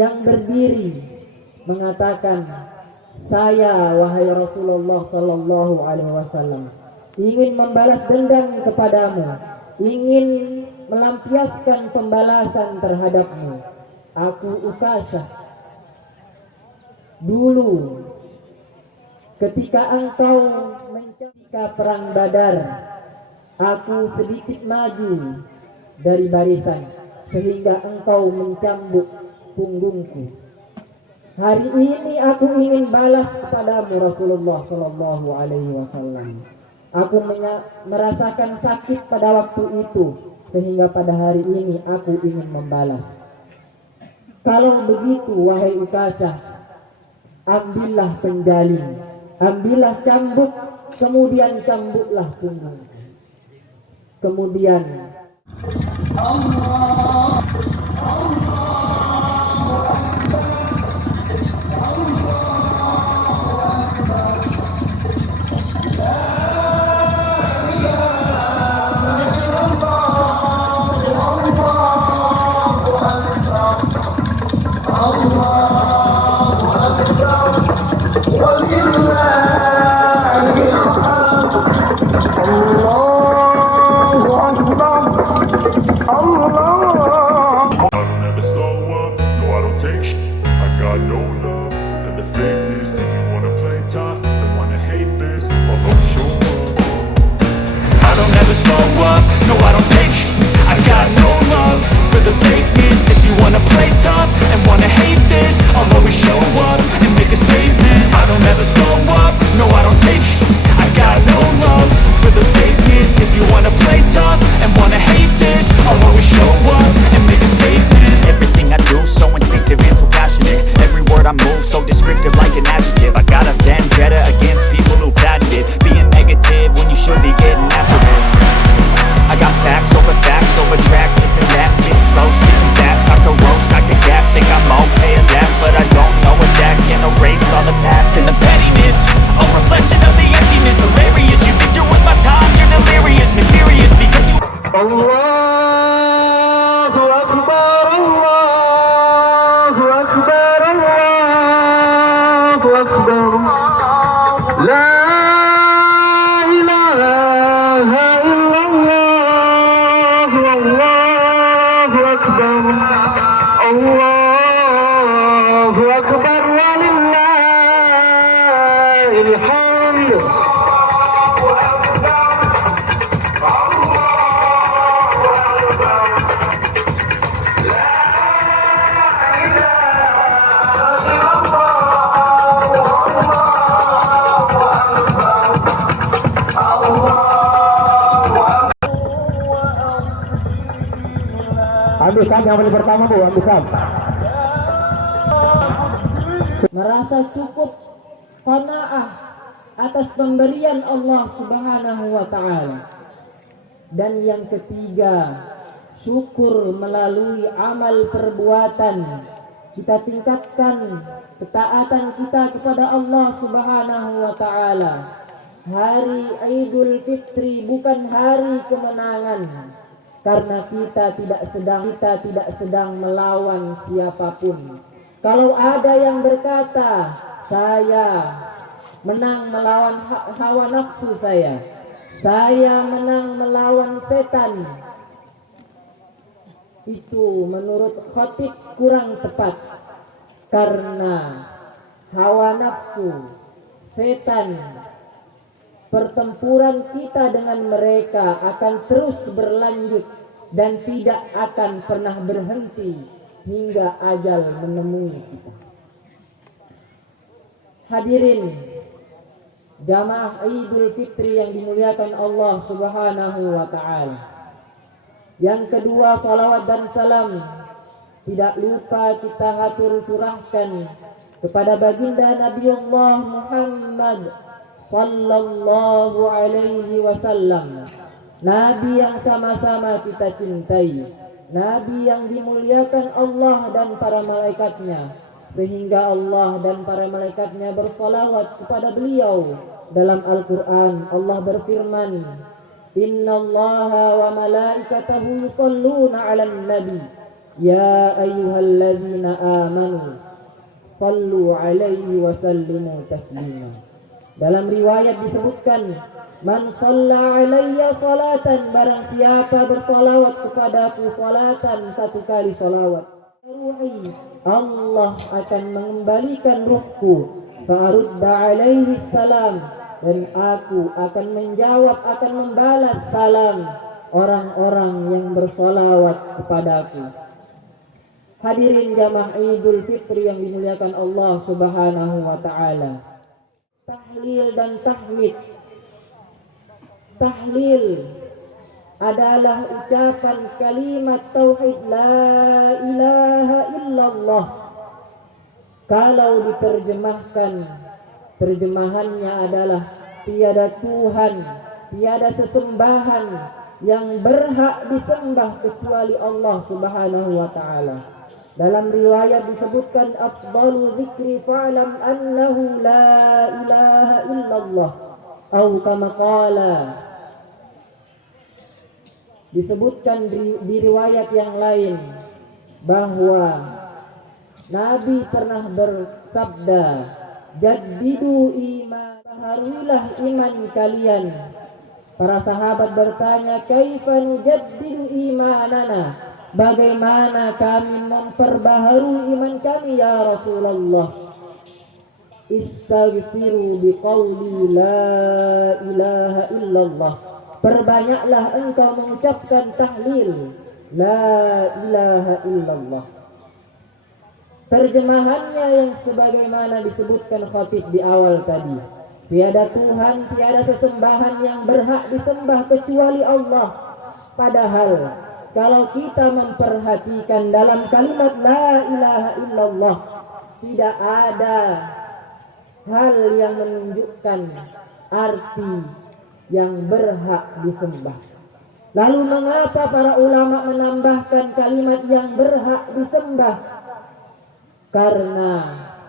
yang berdiri mengatakan, saya wahai Rasulullah sallallahu alaihi wasallam ingin membalas dendam kepadamu, ingin melampiaskan pembalasan terhadapmu. Aku Ukasyah, dulu ketika engkau mencari perang Badar, aku sedikit maju dari barisan sehingga engkau mencambuk punggungku. Hari ini aku ingin balas kepadamu Rasulullah sallallahu alaihi wasallam. Aku merasakan sakit pada waktu itu, sehingga pada hari ini aku ingin membalas. Kalau begitu wahai Ukasyah, ambillah penjalin, ambillah cambuk, kemudian cambuklah punggung. Kemudian Allah Ambilkan yang paling pertama Bu, ambilkan. merasa cukup qanaah atas pemberian Allah Subhanahu wa taala. Dan yang ketiga, syukur melalui amal perbuatan. Kita tingkatkan ketaatan kita kepada Allah Subhanahu wa taala. Hari Idul Fitri bukan hari kemenangan, karena kita tidak sedang melawan siapapun. Kalau ada yang berkata, saya menang melawan hawa nafsu saya menang melawan setan, itu menurut khatib kurang tepat. Karena hawa nafsu, setan, pertempuran kita dengan mereka akan terus berlanjut dan tidak akan pernah berhenti hingga ajal menemui kita. Hadirin jamaah Idul Fitri yang dimuliakan Allah Subhanahu wa taala. Yang kedua, salawat dan salam tidak lupa kita hatur curahkan kepada baginda Nabi Allah Muhammad sallallahu alaihi wasallam, Nabi yang sama-sama kita cintai, Nabi yang dimuliakan Allah dan para malaikatnya, sehingga Allah dan para malaikatnya bersalawat kepada beliau. Dalam Al-Quran Allah berfirman, Innallaha wa malaikatahu yusalluna 'alan nabi Ya ayyuhalladzina amanu sallu alaihi wa sallimu taslima. Dalam riwayat disebutkan, man shalla alayya salatan, barang siapa bersalawat kepadaku salatan, satu kali salawat, ruhi, Allah akan mengembalikan ruhku, fa'arudda alaihi salam, dan aku akan menjawab, akan membalas salam orang-orang yang bersalawat kepadaku. Hadirin jamaah Idul Fitri yang dimuliakan Allah Subhanahu wa taala. Tahlil dan tahmid. Tahlil adalah ucapan kalimat tauhid la ilaha illallah. Kalau diterjemahkan, terjemahannya adalah tiada Tuhan, tiada sesembahan yang berhak disembah kecuali Allah Subhanahu wa taala. Dalam riwayat disebutkan afdalu dzikri fa'lam annahu la ilaha illallah atau kama qala. Disebutkan di riwayat yang lain bahwa Nabi pernah bersabda, jaddidu iman, perbaharuilah iman kalian. Para sahabat bertanya, kaifa nujaddidu imanana? Bagaimana kami memperbaharui iman kami ya Rasulullah? Istaghfiru biqauli la ilaha illallah. Perbanyaklah engkau mengucapkan tahlil la ilaha illallah. Terjemahannya yang sebagaimana disebutkan khatib di awal tadi. Tiada Tuhan, tiada sesembahan yang berhak disembah kecuali Allah. Padahal kalau kita memperhatikan dalam kalimat la ilaha illallah, tidak ada hal yang menunjukkan arti yang berhak disembah. Lalu mengapa para ulama menambahkan kalimat yang berhak disembah? Karena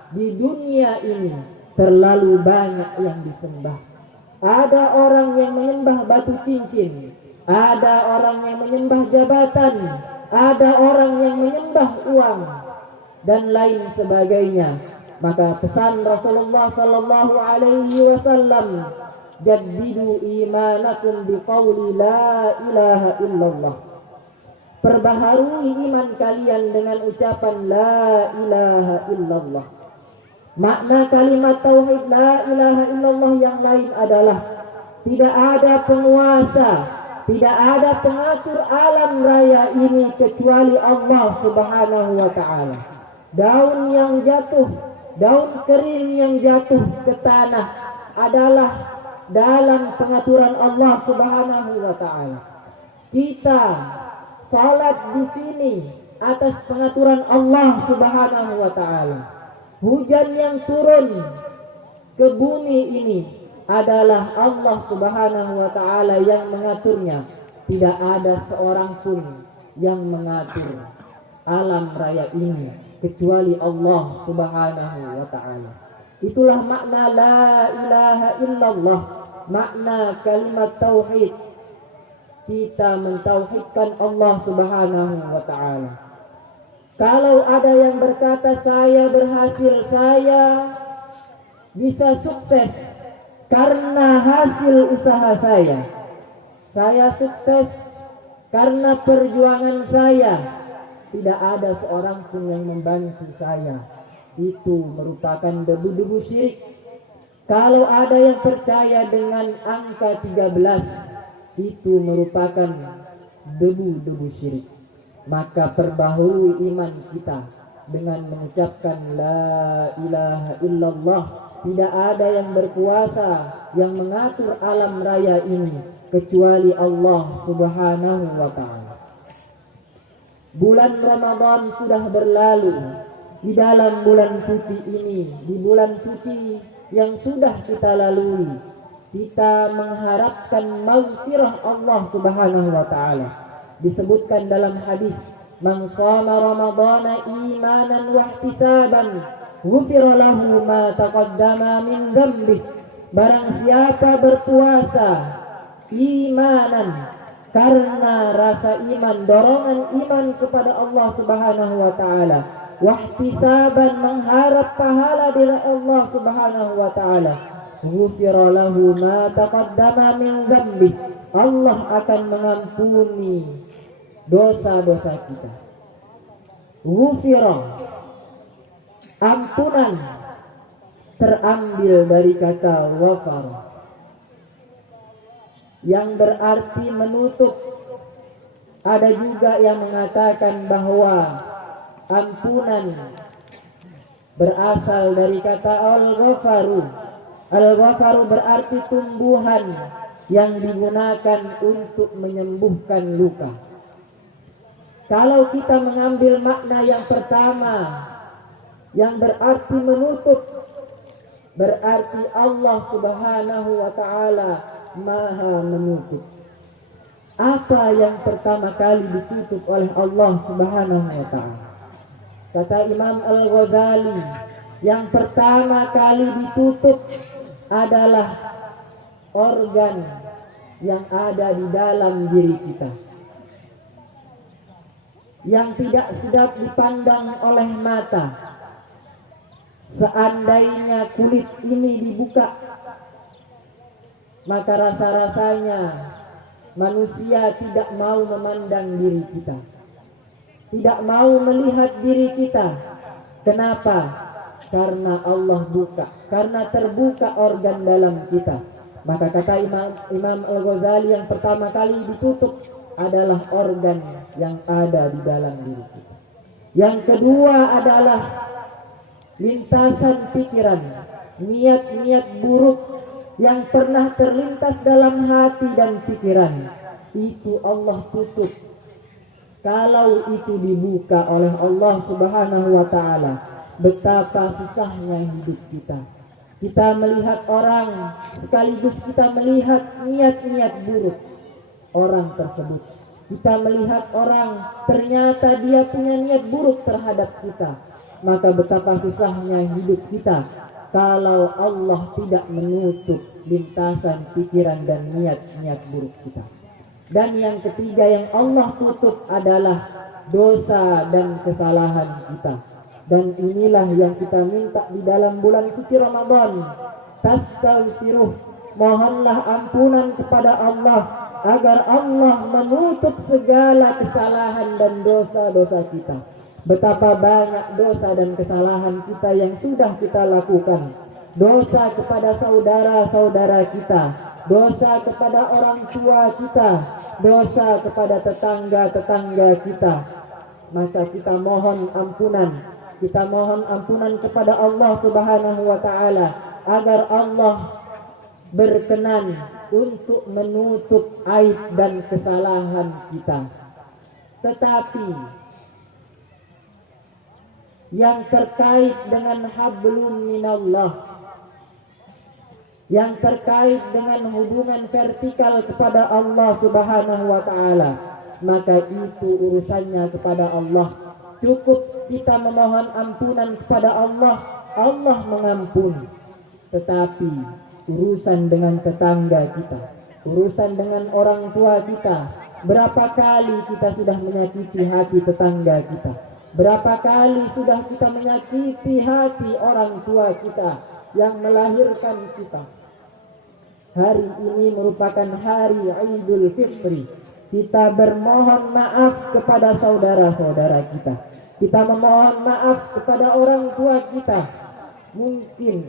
di dunia ini terlalu banyak yang disembah. Ada orang yang menyembah batu cincin, ada orang yang menyembah jabatan, ada orang yang menyembah uang, dan lain sebagainya. Maka pesan Rasulullah sallallahu alaihi wasallam, jaddidu imanakum biqauli la ilaha illallah. Perbaharui iman kalian dengan ucapan la ilaha illallah. Makna kalimat tauhid la ilaha illallah yang lain adalah tidak ada penguasa, tidak ada pengatur alam raya ini kecuali Allah Subhanahu wa taala. Daun yang jatuh, daun kering yang jatuh ke tanah adalah dalam pengaturan Allah Subhanahu wa taala. Kita salat di sini atas pengaturan Allah Subhanahu wa taala. Hujan yang turun ke bumi ini adalah Allah Subhanahu wa taala yang mengaturnya. Tidak ada seorang pun yang mengatur alam raya ini kecuali Allah Subhanahu wa taala. Itulah makna la ilaha illallah, makna kalimat tauhid. Kita mentauhidkan Allah Subhanahu wa taala. Kalau ada yang berkata saya berhasil, saya bisa sukses karena hasil usaha saya. Saya sukses karena perjuangan saya. Tidak ada seorang pun yang membantu saya. Itu merupakan debu-debu syirik. Kalau ada yang percaya dengan angka 13, itu merupakan debu-debu syirik. Maka perbaharui iman kita dengan mengucapkan la ilaha illallah. Tidak ada yang berkuasa yang mengatur alam raya ini kecuali Allah Subhanahu wa ta'ala. Bulan Ramadan sudah berlalu. Di dalam bulan suci ini, di bulan suci yang sudah kita lalui, kita mengharapkan maghfirah Allah Subhanahu wa ta'ala. Disebutkan dalam hadis, man shama ramadhana imanan wa ihtisaban ghufira lahu ma taqaddama min dzambi. Barang siapa berpuasa imanan, karena rasa iman, dorongan iman kepada Allah Subhanahu wa taala, wahtisaban, mengharap pahala dari Allah Subhanahu wa taala, ghufira lahu ma taqaddama min dzambi, Allah akan mengampuni dosa-dosa kita. Ghufira, ampunan, terambil dari kata ghafara, yang berarti menutup. Ada juga yang mengatakan bahwa ampunan berasal dari kata al-ghafaru. Al-ghafaru berarti tumbuhan yang digunakan untuk menyembuhkan luka. Kalau kita mengambil makna yang pertama, yang berarti menutup, berarti Allah Subhanahu wa taala Maha menutup. Apa yang pertama kali ditutup oleh Allah Subhanahu wa taala? Kata Imam Al-Ghazali, yang pertama kali ditutup adalah organ yang ada di dalam diri kita, yang tidak sedap dipandang oleh mata. Seandainya kulit ini dibuka, maka rasa-rasanya manusia tidak mau memandang diri kita, tidak mau melihat diri kita. Kenapa? Karena Allah buka, karena terbuka organ dalam kita. Maka kata Imam Al-Ghazali, yang pertama kali ditutup adalah organ yang ada di dalam diri kita. Yang kedua adalah lintasan pikiran, niat-niat buruk yang pernah terlintas dalam hati dan pikiran. Itu Allah tutup. Kalau itu dibuka oleh Allah Subhanahu wa taala, betapa susahnya hidup kita. Kita melihat orang, sekaligus kita melihat niat-niat buruk orang tersebut. Kita melihat orang, ternyata dia punya niat buruk terhadap kita. Maka betapa susahnya hidup kita kalau Allah tidak menutup lintasan pikiran dan niat-niat buruk kita. Dan yang ketiga yang Allah tutup adalah dosa dan kesalahan kita. Dan inilah yang kita minta di dalam bulan suci Ramadan. Tastaghfiruh, mohonlah ampunan kepada Allah agar Allah menutup segala kesalahan dan dosa-dosa kita. Betapa banyak dosa dan kesalahan kita yang sudah kita lakukan. Dosa kepada saudara-saudara kita, dosa kepada orang tua kita, dosa kepada tetangga-tetangga kita. Maka kita mohon ampunan. Kita mohon ampunan kepada Allah Subhanahu wa taala agar Allah berkenan untuk menutup aib dan kesalahan kita. Tetapi yang terkait dengan hablum minallah, yang terkait dengan hubungan vertikal kepada Allah Subhanahu wa taala, maka itu urusannya kepada Allah. Cukup kita memohon ampunan kepada Allah, Allah mengampuni. Tetapi urusan dengan tetangga kita, urusan dengan orang tua kita, berapa kali kita sudah menyakiti hati tetangga kita? Berapa kali sudah kita menyakiti hati orang tua kita yang melahirkan kita? Hari ini merupakan hari Idul Fitri. Kita bermohon maaf kepada saudara-saudara kita. Kita memohon maaf kepada orang tua kita. Mungkin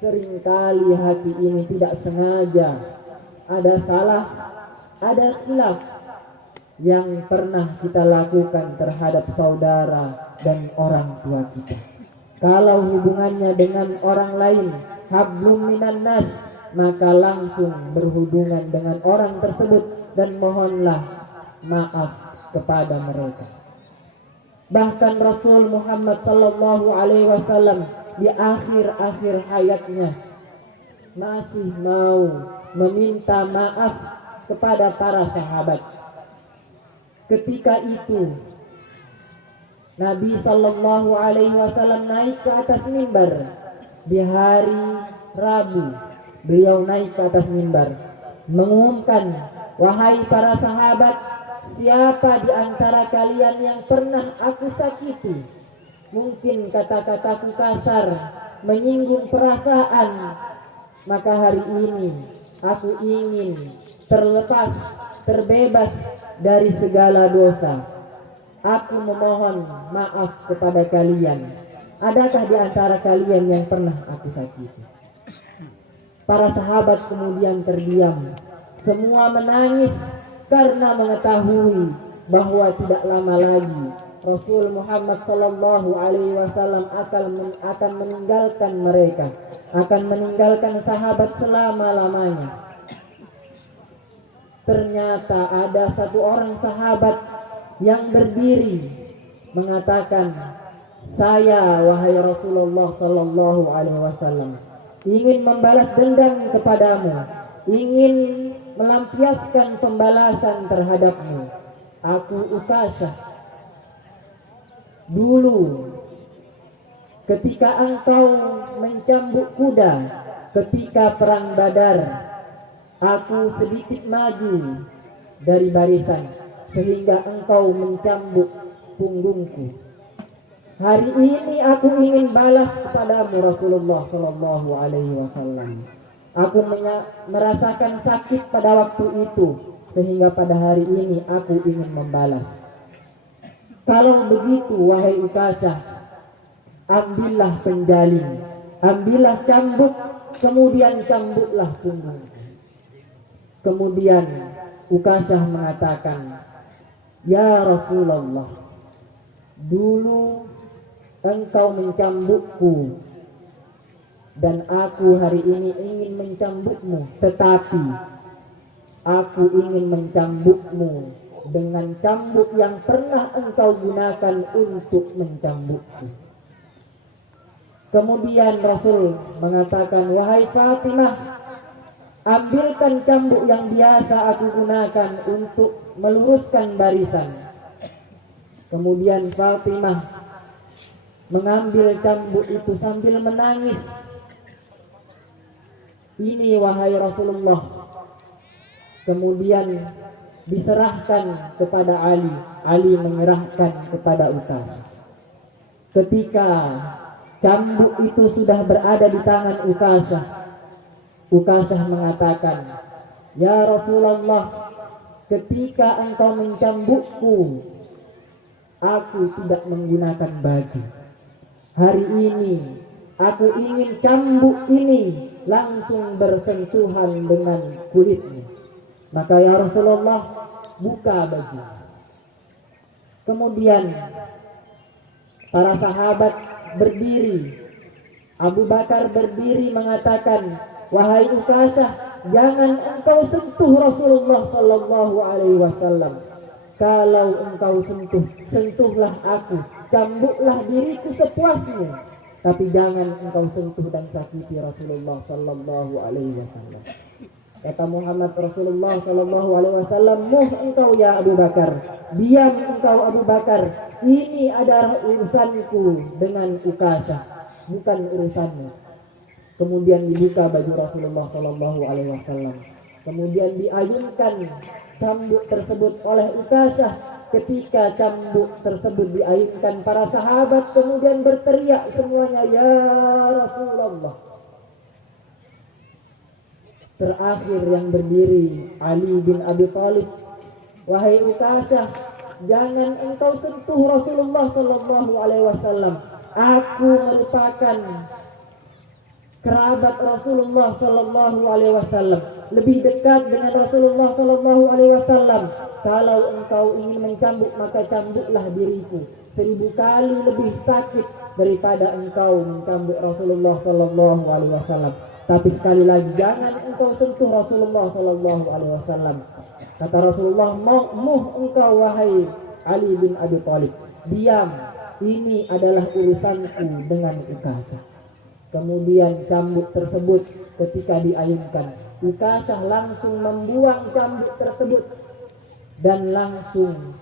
seringkali hati ini tidak sengaja ada salah, ada khilaf yang pernah kita lakukan terhadap saudara dan orang tua kita. Kalau hubungannya dengan orang lain, hablum minan nas, maka langsung berhubungan dengan orang tersebut dan mohonlah maaf kepada mereka. Bahkan Rasul Muhammad sallallahu alaihi wasallam di akhir-akhir hayatnya masih mau meminta maaf kepada para sahabat. Ketika itu Nabi sallallahu alaihi wasallam naik ke atas mimbar di hari Rabu. Beliau naik ke atas mimbar mengumumkan, Wahai para sahabat, siapa di antara kalian yang pernah aku sakiti? Mungkin kata-kataku kasar, menyinggung perasaan, maka hari ini aku ingin terlepas, terbebas dari segala dosa. Aku memohon maaf kepada kalian. Adakah di antara kalian yang pernah aku sakiti? Para sahabat kemudian terdiam. Semua menangis karena mengetahui bahwa tidak lama lagi Rasul Muhammad Sallallahu Alaihi Wasallam akan meninggalkan mereka, akan meninggalkan sahabat selama-lamanya. Ternyata ada satu orang sahabat yang berdiri mengatakan, saya wahai Rasulullah Sallallahu Alaihi Wasallam ingin membalas dendam kepadamu, ingin melampiaskan pembalasan terhadapmu. Aku Ukasyah. Dulu ketika engkau mencambuk kuda ketika perang Badar, aku sedikit maju dari barisan sehingga engkau mencambuk punggungku. Hari ini aku ingin balas kepadamu Rasulullah Shallallahu Alaihi Wasallam. Aku merasakan sakit pada waktu itu sehingga pada hari ini aku ingin membalas. Kalau begitu wahai Ukasyah, ambillah penjalin, ambillah cambuk, kemudian cambuklah punggungku. Kemudian Ukasyah mengatakan, ya Rasulullah, dulu engkau mencambukku dan aku hari ini ingin mencambukmu, tetapi aku ingin mencambukmu dengan cambuk yang pernah engkau gunakan untuk mencambukku. Kemudian Rasul mengatakan, wahai Fatimah, ambilkan cambuk yang biasa aku gunakan untuk meluruskan barisan. Kemudian Fatimah mengambil cambuk itu sambil menangis. Ini wahai Rasulullah. Kemudian diserahkan kepada Ali. Ali menyerahkan kepada Ukasyah. Ketika cambuk itu sudah berada di tangan Ukasyah, Ukasyah mengatakan, ya Rasulullah, ketika engkau mencambukku, aku tidak menggunakan baju. Hari ini aku ingin cambuk ini langsung bersentuhan dengan kulitmu. Maka ya Rasulullah, buka baju. Kemudian para sahabat berdiri. Abu Bakar berdiri mengatakan, wahai Ukasyah, jangan engkau sentuh Rasulullah Sallallahu Alaihi Wasallam. Kalau engkau sentuhlah aku, cambuklah diriku sepuasmu. Tapi jangan engkau sentuh dan sakiti Rasulullah Sallallahu Alaihi Wasallam. Kata Muhammad Rasulullah Sallallahu Alaihi Wasallam, muh engkau ya Abu Bakar, diam engkau Abu Bakar. Ini adalah urusanku dengan Ukasyah, bukan urusanmu. Kemudian dibuka baju Rasulullah Sallallahu Alaihi Wasallam. Kemudian diayunkan cambuk tersebut oleh Ukasyah. Ketika cambuk tersebut diayunkan, para sahabat kemudian berteriak semuanya, ya Rasulullah. Terakhir yang berdiri Ali bin Abi Thalib, wahai Ukasyah, jangan engkau sentuh Rasulullah Sallallahu Alaihi Wasallam. Aku merupakan kerabat Rasulullah Sallallahu Alaihi Wasallam, lebih dekat dengan Rasulullah Sallallahu Alaihi Wasallam. Kalau engkau ingin mencambuk, maka cambuklah diriku. 1000 kali lebih sakit daripada engkau mencambuk Rasulullah Sallallahu Alaihi Wasallam. Tapi sekali lagi, jangan engkau sentuh Rasulullah Sallallahu Alaihi Wasallam. Kata Rasulullah, muh engkau wahai Ali bin Abi Thalib, diam. Ini adalah urusanku dengan Ukasyah. Kemudian cambuk tersebut ketika diayunkan, Ukasyah langsung membuang cambuk tersebut dan langsung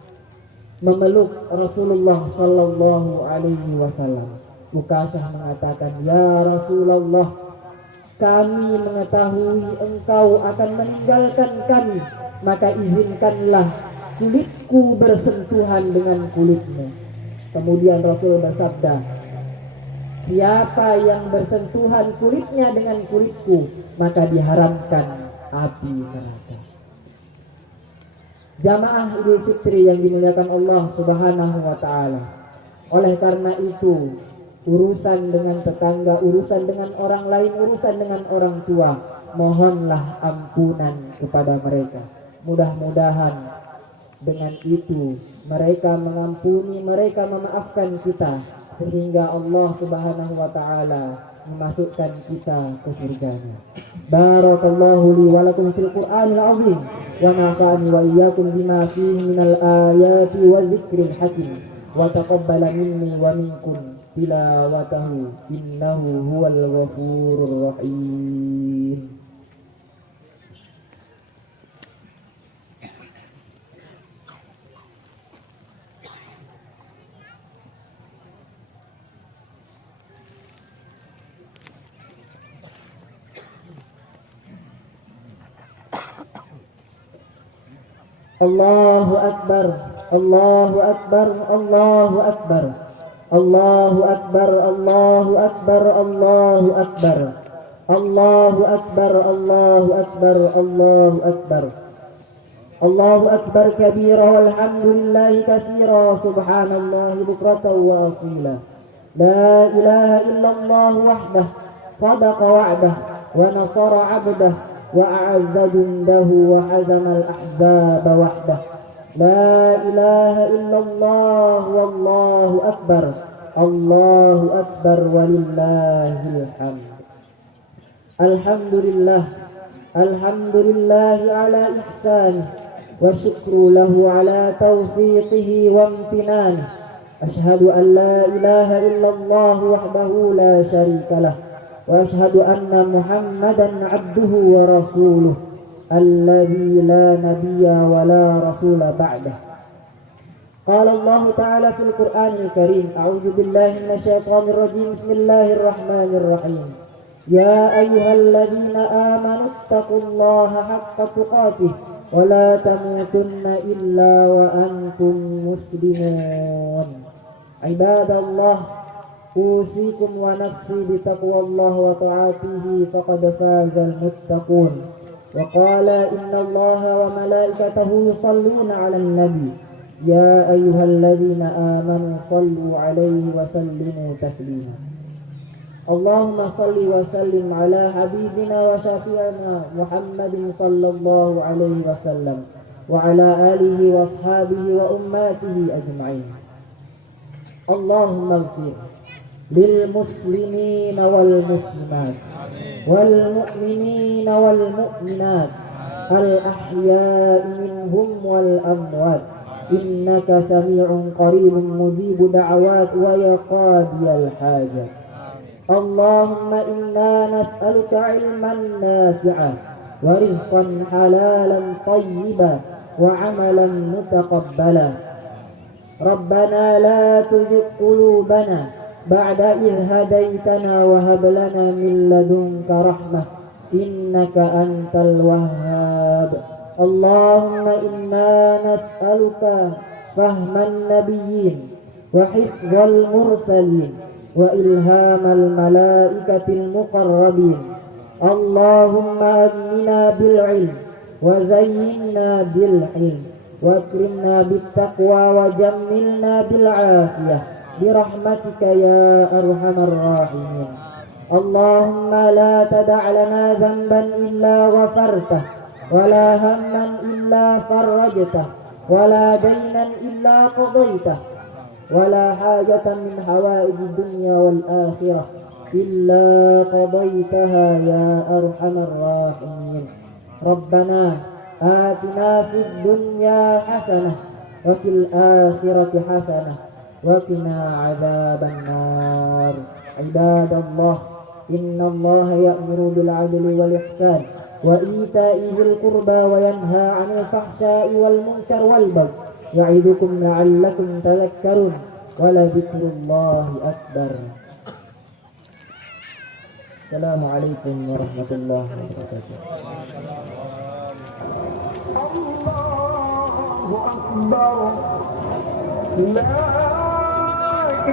memeluk Rasulullah Sallallahu Alaihi Wasallam. Ukasyah mengatakan, ya Rasulullah, kami mengetahui engkau akan meninggalkan kami, maka izinkanlah kulitku bersentuhan dengan kulitmu. Kemudian Rasul bersabda, siapa yang bersentuhan kulitnya dengan kulitku, maka diharamkan api neraka. Jamaah Idul Fitri yang dimuliakan Allah Subhanahu wa taala. Oleh karena itu, urusan dengan tetangga, urusan dengan orang lain, urusan dengan orang tua, mohonlah ampunan kepada mereka. Mudah-mudahan dengan itu mereka mengampuni, mereka memaafkan kita, sehingga Allah Subhanahu wa taala memasukkan kita ke surganya. Barakallahu li wa lakum fil Qur'anil azim wa nafa'ani wa iyyakum bima fihi minal ayati wa dzikril hakim wa taqabbala minni wa minkum tilawatahu innahu huwal ghafurur rahim. Allahu Akbar, Allahu Akbar, Allahu Akbar, Allahu Akbar, Allahu Akbar, Allahu Akbar, Allahu Akbar, Allahu Akbar, Allahu Akbar, Allahu Akbar kabira walhamdulillahi katsira subhanallahi bukratan wa asila. La ilaha illallah wahdah sadaqa wa'dah wa nasara 'abdah وأعز جنده وحزم الأحزاب وحده. لا إله إلا الله والله أكبر الله أكبر ولله الحمد. الحمد لله الحمد لله على إحسانه والشكر له على توفيقه وامتنانه. أشهد أن لا إله إلا الله وحده لا شريك له وأشهد أن محمدا عبده ورسوله الذي لا نبي ولا رسول بعده. قال الله تعالى في القرآن الكريم أعوذ بالله من الشيطان الرجيم بسم الله الرحمن الرحيم يا أيها الذين آمنوا اتقوا الله حق تقاته ولا تموتن إلا وأنتم مسلمون. عباد الله أوصيكم ونفسي بتقوى الله وطاعته فقد فاز المتقون. وقال إن الله وملائكته يصلون على النبي يا أيها الذين آمنوا صلوا عليه وسلموا تسليما. اللهم صل وسلم على حبيبنا وشفيعنا محمد صلى الله عليه وسلم وعلى آله وأصحابه وأماته أجمعين. اللهم اغفر للمسلمين والمسلمات والمؤمنين والمؤمنات الأحياء منهم والأموات إنك سميع قريب مجيب دعوات ويا قاضي الحاجة. اللهم إنا نسألك علما نافعا ورزقا حلالا طيبا وعملا متقبلا. ربنا لا تزغ قلوبنا بعد إذ هديتنا وهب لنا من لدنك رحمة إنك أنت الوهاب. اللهم إنا نسألك فهم النبيين وحفظ المرسلين وإلهام الملائكة المقربين. اللهم أغننا بالعلم وزينا بالحلم واكرمنا بالتقوى وجملنا بالعافية برحمتك يا أرحم الراحمين. اللهم لا تدع لنا ذنبا إلا غفرته ولا هما إلا فرجته ولا دينا إلا قضيته ولا حاجة من حوائج الدنيا والآخرة إلا قضيتها يا أرحم الراحمين. ربنا آتنا في الدنيا حسنة وفي الآخرة حسنة وقنا عذاب النار. عباد الله إن الله يأمر بالعدل والإحسان وإيتاء ذي القربى وينهى عن الفحشاء والمنكر والبغي يعظكم لعلكم تذكرون. ولذكر الله أكبر. Assalamualaikum warahmatullahi wabarakatuh. Allahu Akbar. La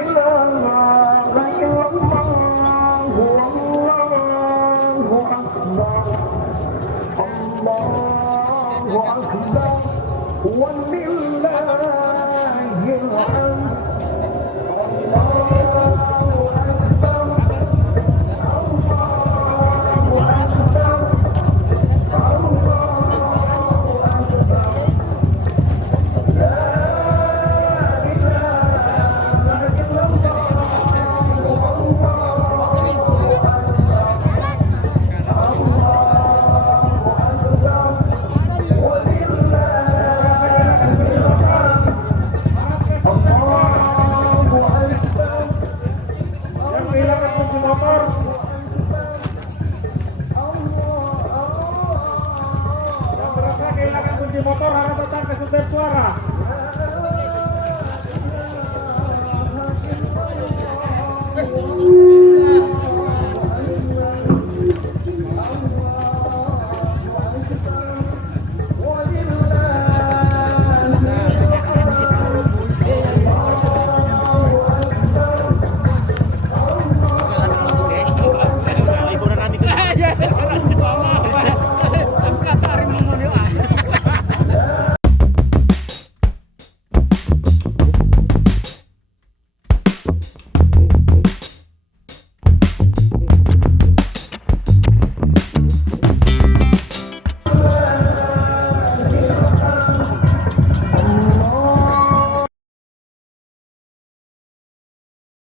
ilaha